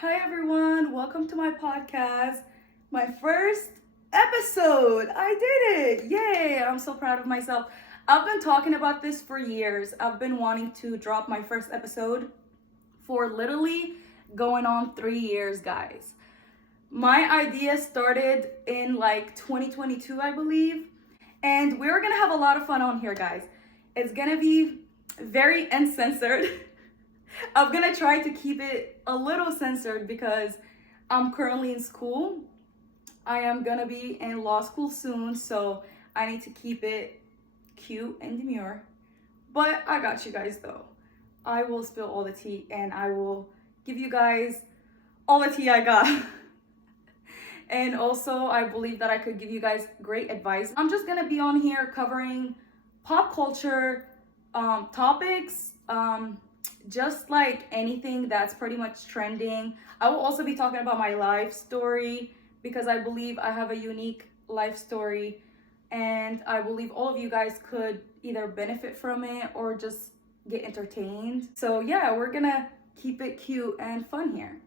Hi everyone, welcome to my podcast. My first episode. I did it. Yay, I'm so proud of myself. I've been talking about this for years. I've been wanting to drop my first episode for literally going on 3 years, guys. My idea started in like 2022, I believe, and we're gonna have a lot of fun on here, guys. It's gonna be very uncensored. I'm gonna try to keep it a little censored because I'm currently in school. I am gonna be in law school soon, so I need to keep it cute and demure. But I got you guys though. I will spill all the tea and I will give you guys all the tea I got. And also, I believe that I could give you guys great advice. I'm just gonna be on here covering pop culture topics, just like anything that's pretty much trending. I will also be talking about my life story because I believe I have a unique life story, and I believe all of you guys could either benefit from it or just get entertained. So yeah, we're gonna keep it cute and fun here.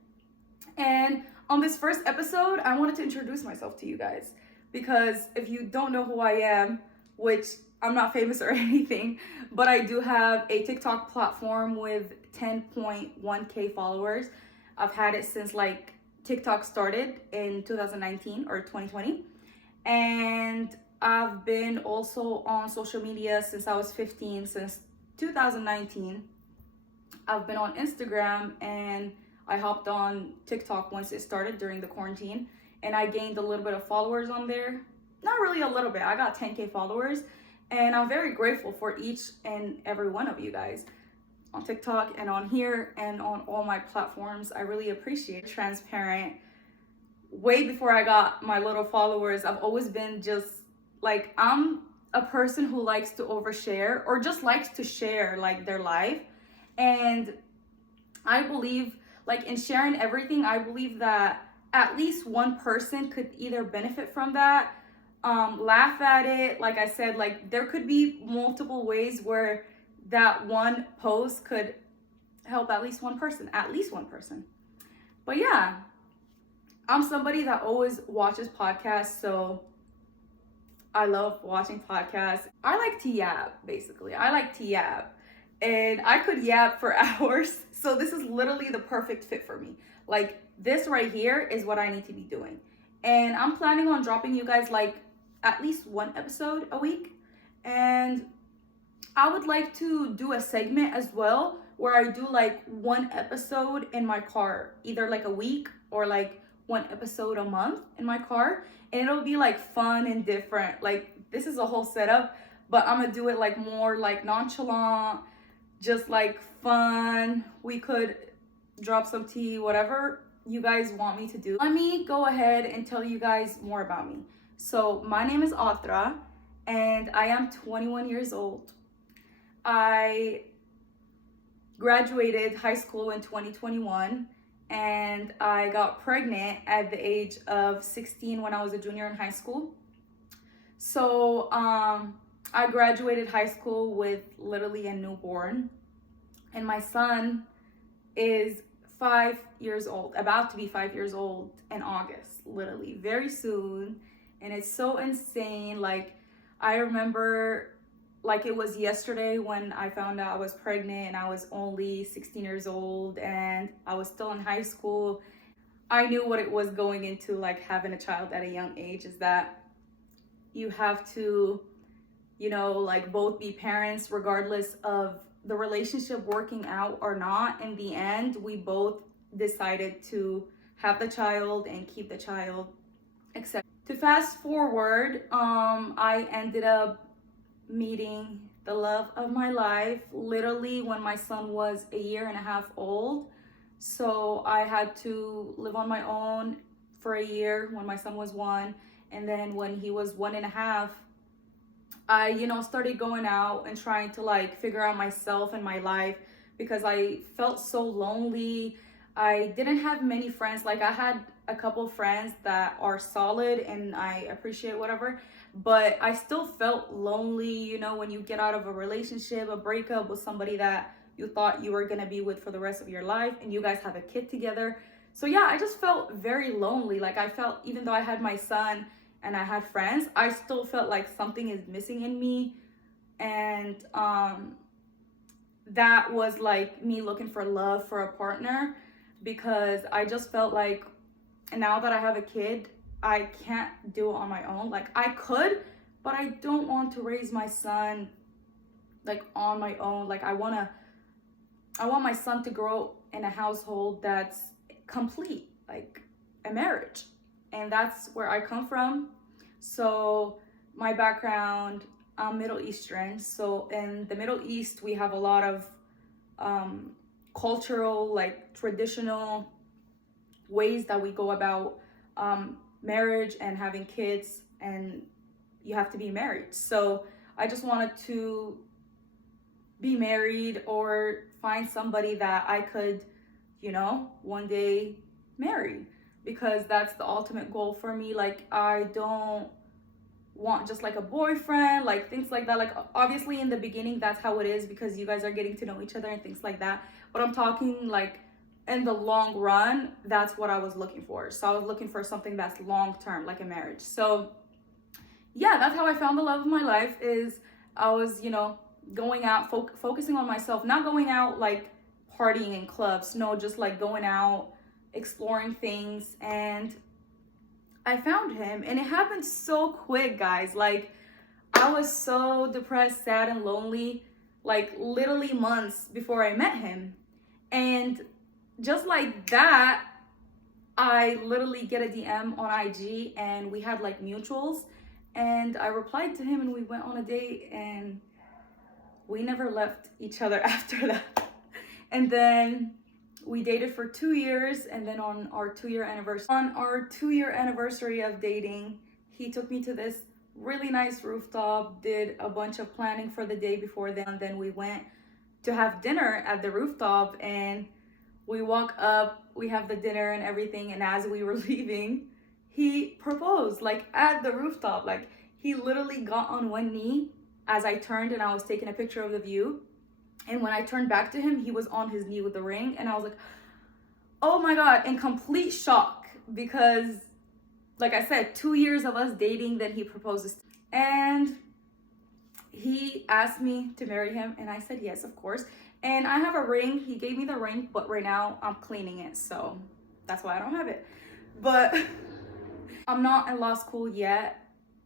And on this first episode, I wanted to introduce myself to you guys because if you don't know who I am, which I'm not famous or anything, but I do have a TikTok platform with 10.1k followers. I've had it since like TikTok started in 2019 or 2020. And I've been also on social media since I was 15, since 2019. I've been on Instagram and I hopped on TikTok once it started during the quarantine, and I gained a little bit of followers on there. Not really a little bit, I got 10k followers, and I'm very grateful for each and every one of you guys on TikTok and on here and on all my platforms. I really appreciate it. Transparent. Way before I got my little followers, I've always been just like, I'm a person who likes to overshare or just likes to share like their life. And I believe like in sharing everything, I believe that at least one person could either benefit from that, laugh at it. Like I said, like there could be multiple ways where that one post could help at least one person, But yeah, I'm somebody that always watches podcasts, so I love watching podcasts. I like to yap, basically. I like to yap. And I could yap for hours. So this is literally the perfect fit for me. Like this right here is what I need to be doing. And I'm planning on dropping you guys like at least one episode a week. And I would like to do a segment as well where I do like one episode in my car, either like a week or like one episode a month in my car. And it'll be like fun and different. Like this is a whole setup, but I'm gonna do it like more like nonchalant, just like fun. We could drop some tea, whatever you guys want me to do. Let me go ahead and tell you guys more about me. So my name is Athraa and I am 21 years old. I graduated high school in 2021 and I got pregnant at the age of 16 when I was a junior in high school. So I graduated high school with literally a newborn, and my son is 5 years old, about to be 5 years old in August, literally very soon. And it's so insane. Like I remember like it was yesterday when I found out I was pregnant and I was only 16 years old and I was still in high school. I knew what it was going into, like having a child at a young age, is that you have to, like both be parents regardless of the relationship working out or not. In the end, we both decided to have the child and keep the child. Except to fast forward, I ended up meeting the love of my life literally when my son was a year and a half old. So I had to live on my own for a year when my son was 1. And then when he was 1.5, I, started going out and trying to like figure out myself and my life because I felt so lonely. I didn't have many friends. Like I had a couple friends that are solid and I appreciate whatever, but I still felt lonely, when you get out of a relationship, a breakup with somebody that you thought you were going to be with for the rest of your life and you guys have a kid together. So yeah, I just felt very lonely. Like I felt, even though I had my son and I had friends, I still felt like something is missing in me. And that was like me looking for love for a partner, because I just felt like now that I have a kid, I can't do it on my own. Like I could, but I don't want to raise my son like on my own. Like I want my son to grow in a household that's complete, like a marriage. And that's where I come from. So my background, I'm Middle Eastern. So in the Middle East, we have a lot of cultural, like traditional ways that we go about marriage and having kids, and you have to be married. So I just wanted to be married or find somebody that I could, one day marry, because that's the ultimate goal for me. Like I don't want just like a boyfriend, like things like that. Like obviously in the beginning that's how it is, because you guys are getting to know each other and things like that, but I'm talking like in the long run, that's what I was looking for. So I was looking for something that's long term, like a marriage. So yeah, that's how I found the love of my life. Is I was going out, focusing on myself, not going out like partying in clubs, no, just like going out, exploring things. And I found him, and it happened so quick, guys. Like I was so depressed, sad, and lonely, like literally months before I met him. And just like that, I literally get a DM on IG, and we had like mutuals, and I replied to him, and we went on a date, and we never left each other after that. And then we dated for 2 years, and then on our 2-year anniversary of dating, he took me to this really nice rooftop, did a bunch of planning for the day before then we went to have dinner at the rooftop, and we walk up, we have the dinner and everything, and as we were leaving, he proposed, like at the rooftop. Like he literally got on one knee as I turned and I was taking a picture of the view. And when I turned back to him, he was on his knee with the ring, and I was like, oh my God, in complete shock, because like I said, 2 years of us dating, then he proposes. And he asked me to marry him, and I said yes, of course. And I have a ring. He gave me the ring, but right now I'm cleaning it, so that's why I don't have it. But I'm not in law school yet,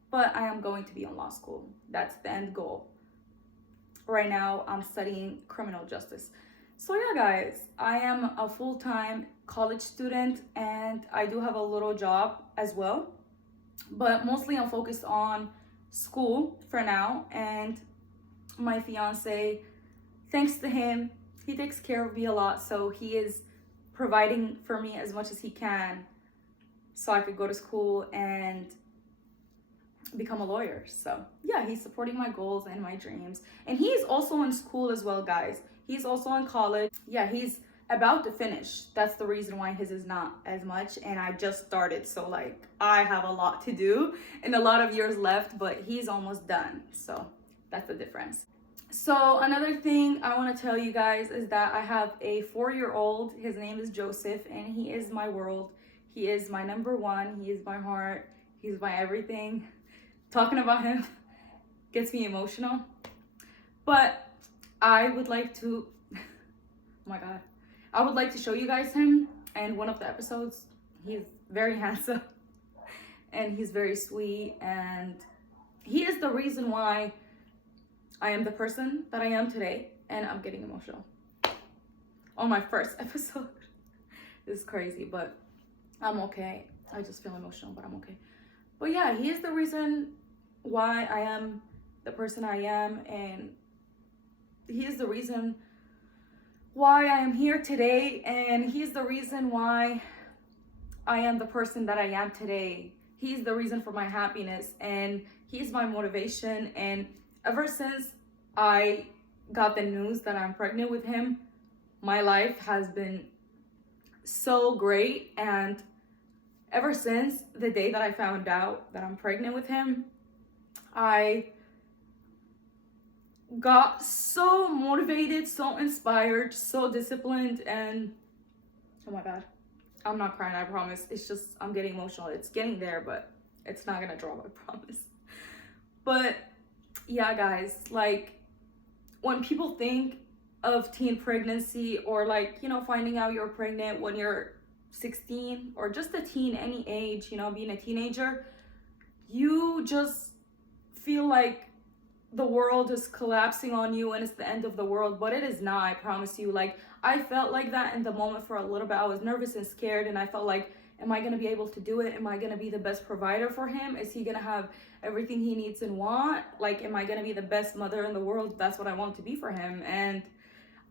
but I am going to be in law school. That's the end goal. Right now I'm studying criminal justice. So yeah, guys, I am a full-time college student, and I do have a little job as well, but mostly I'm focused on school for now. And my fiance, thanks to him, he takes care of me a lot, so he is providing for me as much as he can so I could go to school and become a lawyer. So yeah, he's supporting my goals and my dreams. And he's also in school as well, guys. He's also in college. Yeah, he's about to finish. That's the reason why his is not as much, and I just started, so like I have a lot to do and a lot of years left, but he's almost done. So that's the difference. So another thing I want to tell you guys is that I have a 4-year-old. His name is Joseph, and he is my world. He is my number one. He is my heart. He's my everything. Talking about him gets me emotional. But I would like to, oh my God, I would like to show you guys him in one of the episodes. He's very handsome, and he's very sweet, and he is the reason why I am the person that I am today. And I'm getting emotional on my first episode. This is crazy, but I'm okay. I just feel emotional, but I'm okay. But yeah, he is the reason why I am the person I am, and he is the reason why I am here today, and he's the reason why I am the person that I am today. He's the reason for my happiness, and he's my motivation. And ever since I got the news that I'm pregnant with him, my life has been so great. And ever since the day that I found out that I'm pregnant with him, I got so motivated, so inspired, so disciplined, and oh my God, I'm not crying, I promise. It's just, I'm getting emotional. It's getting there, but it's not gonna drop, I promise. But yeah, guys, like, when people think of teen pregnancy, or like, you know, finding out you're pregnant when you're 16, or just a teen, any age, you know, being a teenager, you just feel like the world is collapsing on you and it's the end of the world. But it is not, I promise you. Like, I felt like that in the moment for a little bit. I was nervous and scared, and I felt like, am I gonna be able to do it? Am I gonna be the best provider for him? Is he gonna have everything he needs and want? Like, am I gonna be the best mother in the world? That's what I want to be for him. And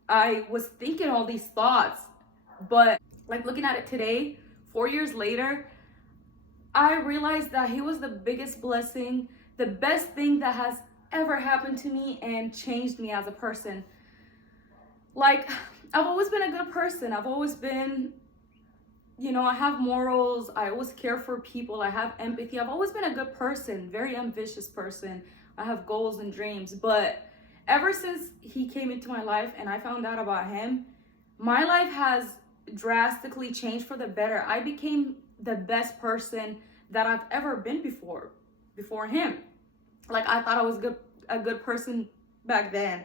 I was thinking all these thoughts, but like, looking at it today, 4 years later, I realized that he was the biggest blessing, the best thing that has ever happened to me, and changed me as a person. Like, I've always been a good person. I've always been, you know, I have morals. I always care for people. I have empathy. I've always been a good person, very ambitious person. I have goals and dreams. But ever since he came into my life and I found out about him, my life has drastically changed for the better. I became the best person that I've ever been before him. Like, I thought I was a good person back then,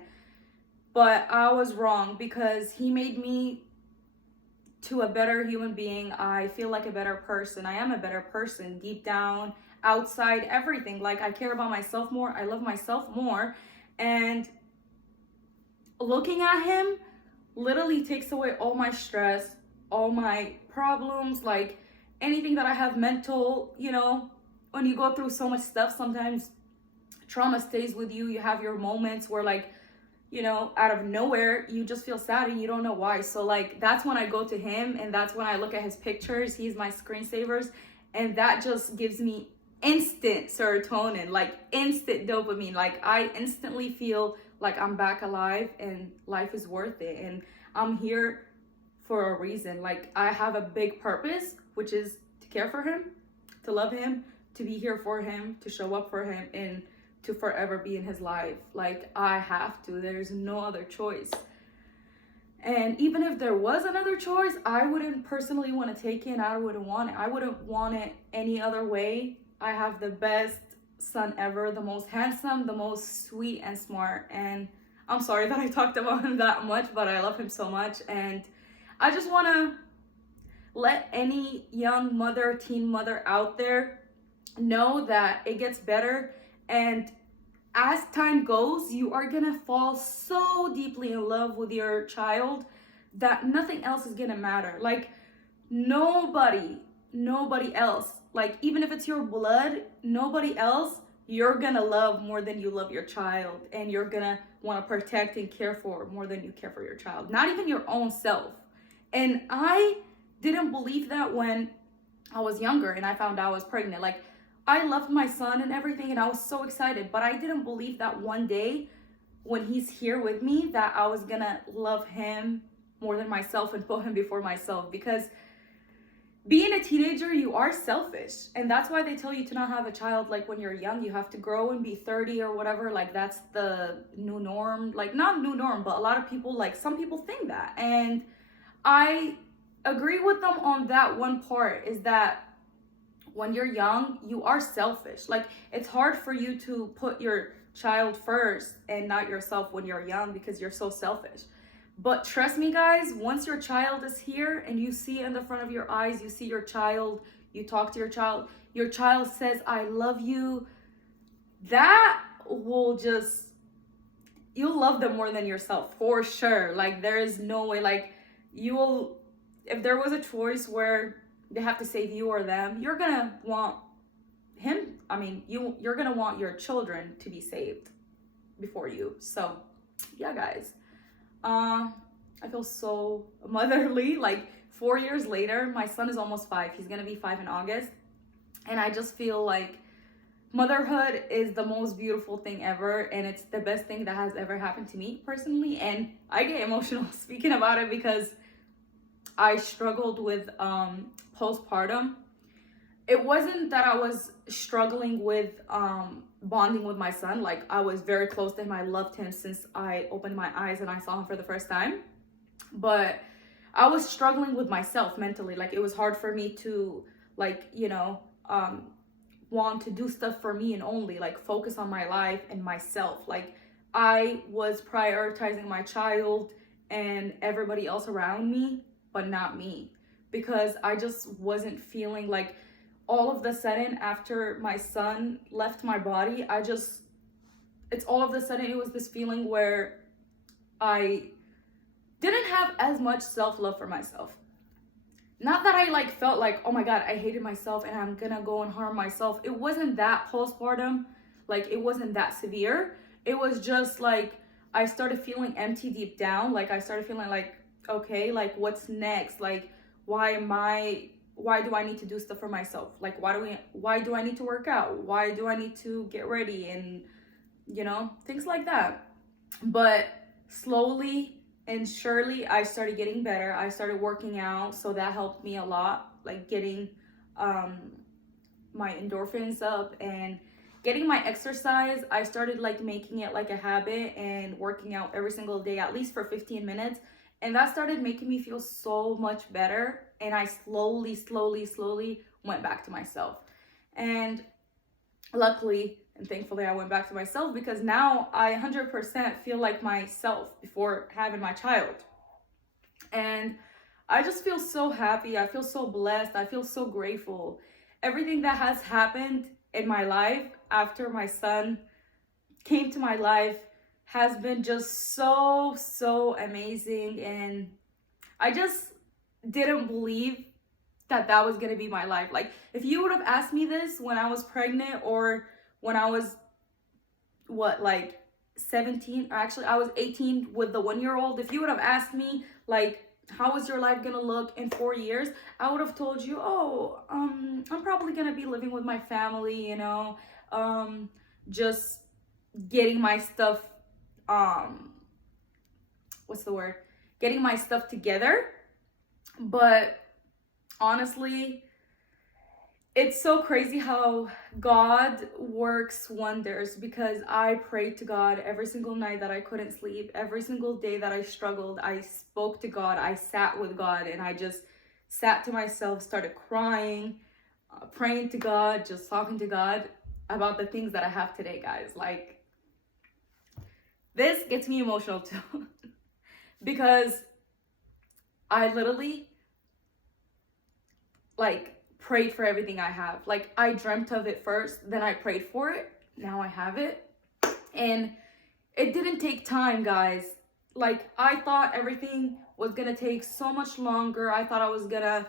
but I was wrong, because he made me to a better human being. I feel like a better person. I am a better person deep down, outside, everything. Like, I care about myself more. I love myself more. And looking at him literally takes away all my stress, all my problems, like anything that I have mental, you know, when you go through so much stuff, sometimes trauma stays with you. You have your moments where, like, you know, out of nowhere, you just feel sad and you don't know why. So like, that's when I go to him, and that's when I look at his pictures. He's my screensavers, and that just gives me instant serotonin, like instant dopamine. Like, I instantly feel like I'm back alive and life is worth it, and I'm here for a reason. Like, I have a big purpose, which is to care for him, to love him, to be here for him, to show up for him, and to forever be in his life. Like, I have to. There's no other choice. And even if there was another choice, I wouldn't personally want to take it. I wouldn't want it. I wouldn't want it any other way. I have the best son ever, the most handsome, the most sweet and smart. And I'm sorry that I talked about him that much, but I love him so much. And I just want to let any young mother, teen mother out there know that it gets better. And as time goes, you are gonna fall so deeply in love with your child that nothing else is gonna matter. Like, nobody else, like, even if it's your blood, nobody else you're gonna love more than you love your child, and you're gonna want to protect and care for more than you care for your child, not even your own self. And I didn't believe that when I was younger and I found out I was pregnant. Like, I loved my son and everything, and I was so excited, but I didn't believe that one day when he's here with me that I was gonna love him more than myself and put him before myself. Because being a teenager, you are selfish, and that's why they tell you to not have a child. Like, when you're young, you have to grow and be 30 or whatever. Like, that's the new norm. Like, not new norm, but a lot of people, like, some people think that, and I agree with them on that one part, is that when you're young, you are selfish. Like, it's hard for you to put your child first and not yourself when you're young, because you're so selfish. But trust me, guys, once your child is here and you see it in the front of your eyes, you see your child, you talk to your child says, I love you, that will just, you'll love them more than yourself, for sure. Like, there is no way. Like, you will, if there was a choice where they have to save you or them, you're gonna want him. I mean, you're gonna want your children to be saved before you. So yeah, guys, I feel so motherly. Like, 4 years later, my son is almost 5. He's gonna be 5 in August, and I just feel like motherhood is the most beautiful thing ever, and it's the best thing that has ever happened to me personally. And I get emotional speaking about it, because I struggled with postpartum. It wasn't that I was struggling with bonding with my son. Like, I was very close to him. I loved him since I opened my eyes and I saw him for the first time. But I was struggling with myself mentally. Like, it was hard for me to, like, want to do stuff for me and only, like, focus on my life and myself. Like, I was prioritizing my child and everybody else around me, but not me, because I just wasn't feeling like, all of the sudden after my son left my body, it's all of the sudden it was this feeling where I didn't have as much self-love for myself. Not that I like felt like, oh my God, I hated myself and I'm gonna go and harm myself. It wasn't that postpartum. Like, it wasn't that severe. It was just like, I started feeling empty deep down. Like, I started feeling like, okay, like, what's next? Like, why do I need to do stuff for myself? Like, why do I need to work out? Why do I need to get ready? And, things like that. But slowly and surely, I started getting better. I started working out, so that helped me a lot, like getting my endorphins up and getting my exercise. I started like making it like a habit and working out every single day, at least for 15 minutes. And that started making me feel so much better. And I slowly went back to myself. And luckily and thankfully, I went back to myself, because now I 100% feel like myself before having my child. And I just feel so happy. I feel so blessed. I feel so grateful. Everything that has happened in my life after my son came to my life has been just so amazing. And I just didn't believe that was going to be my life. Like, if you would have asked me this when I was pregnant, or when I was 17, or actually I was 18 with the 1-year-old, if you would have asked me like, how is your life gonna look in 4 years, I would have told you, I'm probably gonna be living with my family, just getting my stuff, getting my stuff together. But honestly, it's so crazy how God works wonders, because I prayed to God every single night that I couldn't sleep. Every single day that I struggled, I spoke to God. I sat with God, and I just sat to myself, started crying, praying to God, just talking to God about the things that I have today, guys. Like, this gets me emotional too, because I literally, prayed for everything I have. Like, I dreamt of it first, then I prayed for it. Now I have it. And it didn't take time, guys. Like, I thought everything was gonna take so much longer. I thought I was gonna,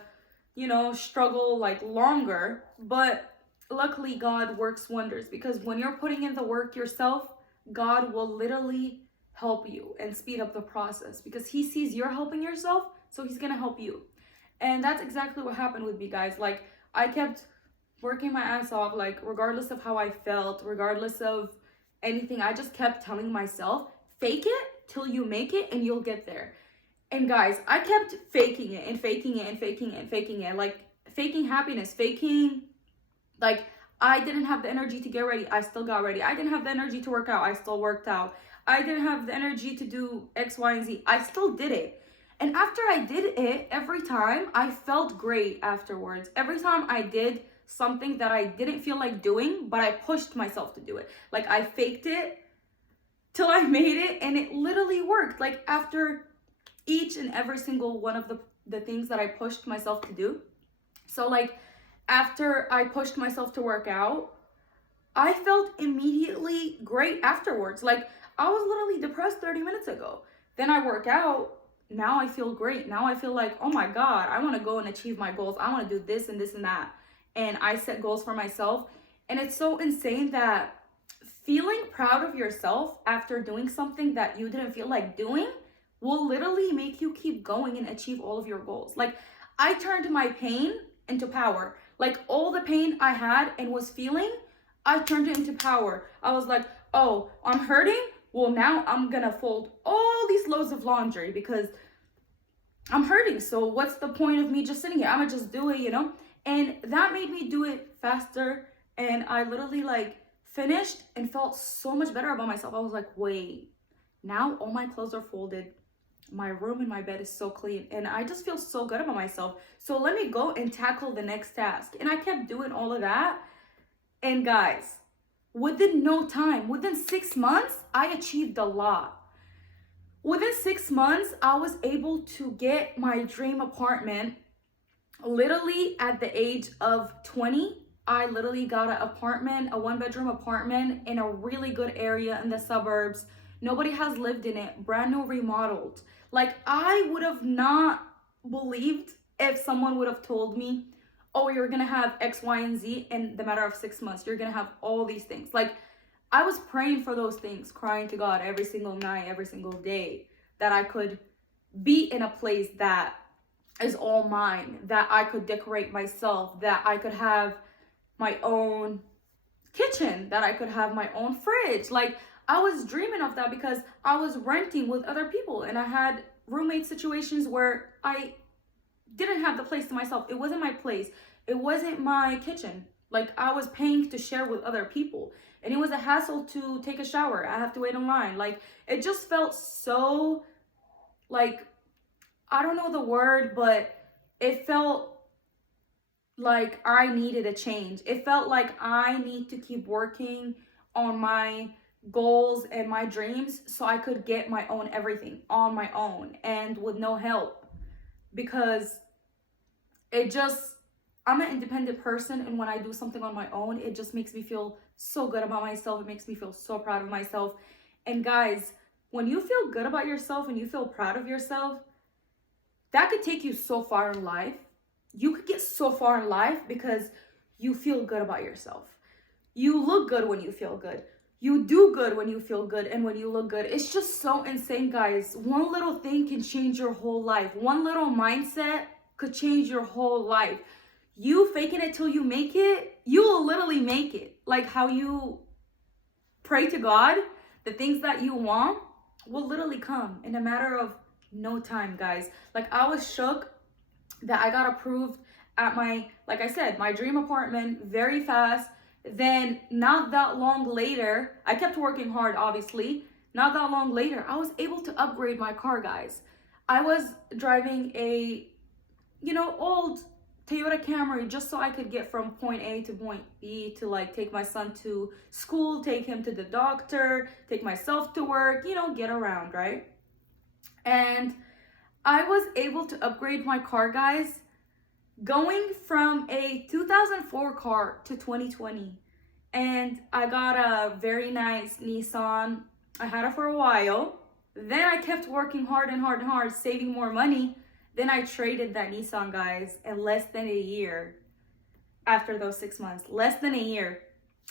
struggle longer. But luckily, God works wonders, because when you're putting in the work yourself, God will literally help you and speed up the process, because He sees you're helping yourself, so He's gonna help you. And that's exactly what happened with me, guys. Like, I kept working my ass off, regardless of how I felt, regardless of anything. I just kept telling myself, fake it till you make it and you'll get there. And guys, I kept faking it and faking it and faking it and faking it. Like, faking happiness, I didn't have the energy to get ready. I still got ready. I didn't have the energy to work out. I still worked out. I didn't have the energy to do X, Y, and Z. I still did it. And after I did it, every time I felt great afterwards. Every time I did something that I didn't feel like doing, but I pushed myself to do it. Like, I faked it till I made it, and it literally worked. Like, after each and every single one of the things that I pushed myself to do. So, after I pushed myself to work out, I felt immediately great afterwards. Like, I was literally depressed 30 minutes ago. Then I work out. Now I feel great. Now I feel like, oh my God, I want to go and achieve my goals. I want to do this and this and that. And I set goals for myself. And it's so insane that feeling proud of yourself after doing something that you didn't feel like doing will literally make you keep going and achieve all of your goals. Like, I turned my pain into power. Like, all the pain I had and was feeling, I turned it into power. I was like, oh, I'm hurting? Well, now I'm gonna fold all these loads of laundry because I'm hurting. So what's the point of me just sitting here? I'm gonna just do it, And that made me do it faster. And I literally finished and felt so much better about myself. I was like, wait, now all my clothes are folded. My room and my bed is so clean, and I just feel so good about myself. So let me go and tackle the next task. And I kept doing all of that. And guys, within no time, within 6 months, I achieved a lot. Within 6 months, I was able to get my dream apartment. Literally at the age of 20, I literally got an apartment, a 1-bedroom apartment in a really good area in the suburbs. Nobody has lived in it, brand new, remodeled. Like, I would have not believed if someone would have told me, oh, you're gonna have X, Y, and Z in the matter of 6 months. You're gonna have all these things. Like, I was praying for those things, crying to God every single night, every single day, that I could be in a place that is all mine, that I could decorate myself, that I could have my own kitchen, that I could have my own fridge. Like, I was dreaming of that because I was renting with other people, and I had roommate situations where I didn't have the place to myself. It wasn't my place. It wasn't my kitchen. Like, I was paying to share with other people, and it was a hassle to take a shower. I have to wait in line. Like, it just felt so, like, I don't know the word, but it felt like I needed a change. It felt like I need to keep working on my goals and my dreams so I could get my own everything on my own and with no help, because I'm an independent person, and when I do something on my own, it just makes me feel so good about myself. It makes me feel so proud of myself. And guys, when you feel good about yourself and you feel proud of yourself, that could take you so far in life. You could get so far in life because you feel good about yourself. You look good when you feel good. You do good when you feel good and when you look good. It's just so insane, guys. One little thing can change your whole life. One little mindset could change your whole life. You faking it till you make it, you will literally make it. Like how you pray to God, the things that you want will literally come in a matter of no time, guys. Like, I was shook that I got approved at my, like I said, my dream apartment very fast. Then not that long later, I kept working hard, obviously. Not that long later, I was able to upgrade my car, guys. I was driving a, old Toyota Camry just so I could get from point A to point B to like take my son to school, take him to the doctor, take myself to work, get around, right? And I was able to upgrade my car, guys, going from a 2004 car to 2020. And I got a very nice Nissan. I had it for a while. Then I kept working hard and hard and hard, saving more money. Then I traded that Nissan, guys, in less than a year. After those 6 months, less than a year,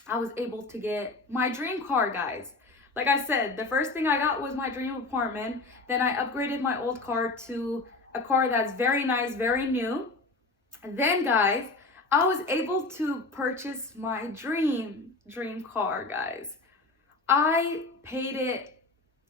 I was able to get my dream car, guys. Like I said, the first thing I got was my dream apartment. Then I upgraded my old car to a car that's very nice, very new. And then, guys, I was able to purchase my dream car, guys. I paid it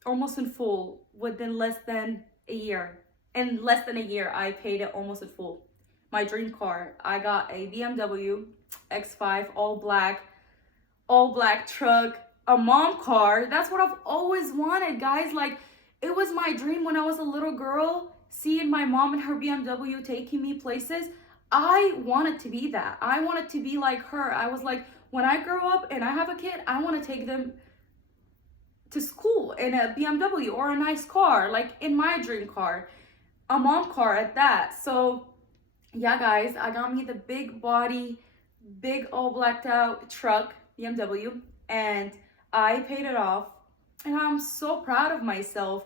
almost in full within less than a year. In less than a year, I paid it almost in full. My dream car. I got a BMW X5, all black truck, a mom car. That's what I've always wanted, guys. Like, it was my dream when I was a little girl, seeing my mom and her BMW taking me places. I wanted to be that. I wanted to be like her. I was like, when I grow up and I have a kid, I want to take them to school in a BMW or a nice car, like in my dream car, a mom car at that. So yeah, guys, I got me the big body, big all blacked out truck, BMW, and I paid it off, and I'm so proud of myself.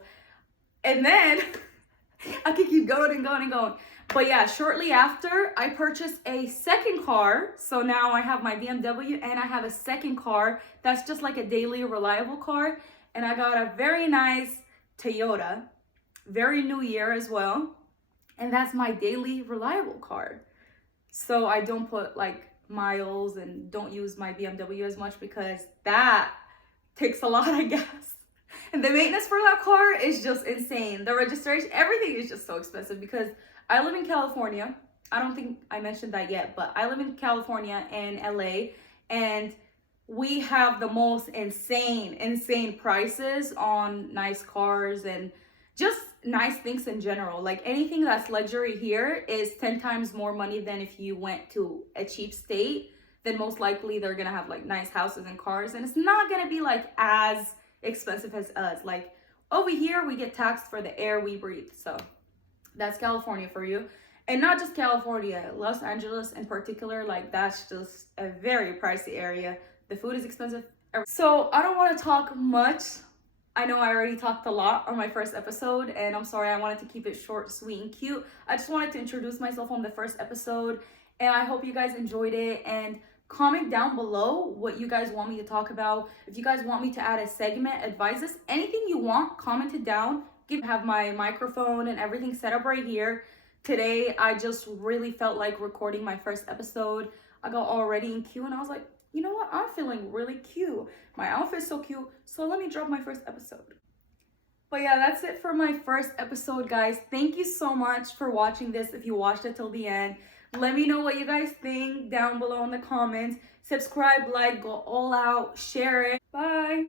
And then I could keep going and going and going. But yeah, shortly after, I purchased a second car. So now I have my BMW and I have a second car that's just like a daily reliable car. And I got a very nice Toyota, very new year as well. And that's my daily reliable car. So I don't put like miles and don't use my BMW as much because that takes a lot of gas. And the maintenance for that car is just insane. The registration, everything is just so expensive because I live in California. I don't think I mentioned that yet, but I live in California and LA, and we have the most insane prices on nice cars and just nice things in general. Like anything that's luxury here is 10 times more money than if you went to a cheap state. Then most likely they're gonna have like nice houses and cars, and it's not gonna be like as expensive as us. Like over here, we get taxed for the air we breathe. So that's California for you. And not just California, Los Angeles in particular, like that's just a very pricey area. The food is expensive. So I don't want to talk much. I know I already talked a lot on my first episode, and I'm sorry, I wanted to keep it short, sweet, and cute. I just wanted to introduce myself on the first episode, and I hope you guys enjoyed it. And comment down below what you guys want me to talk about. If you guys want me to add a segment, advise us, anything you want, comment it down. Have my microphone and everything set up right here. Today, I just really felt like recording my first episode. I got all ready and cute, and I was like, you know what? I'm feeling really cute. My outfit's so cute, so let me drop my first episode. But yeah, that's it for my first episode, guys. Thank you so much for watching this. If you watched it till the end, let me know what you guys think down below in the comments. Subscribe, like, go all out, share it. Bye.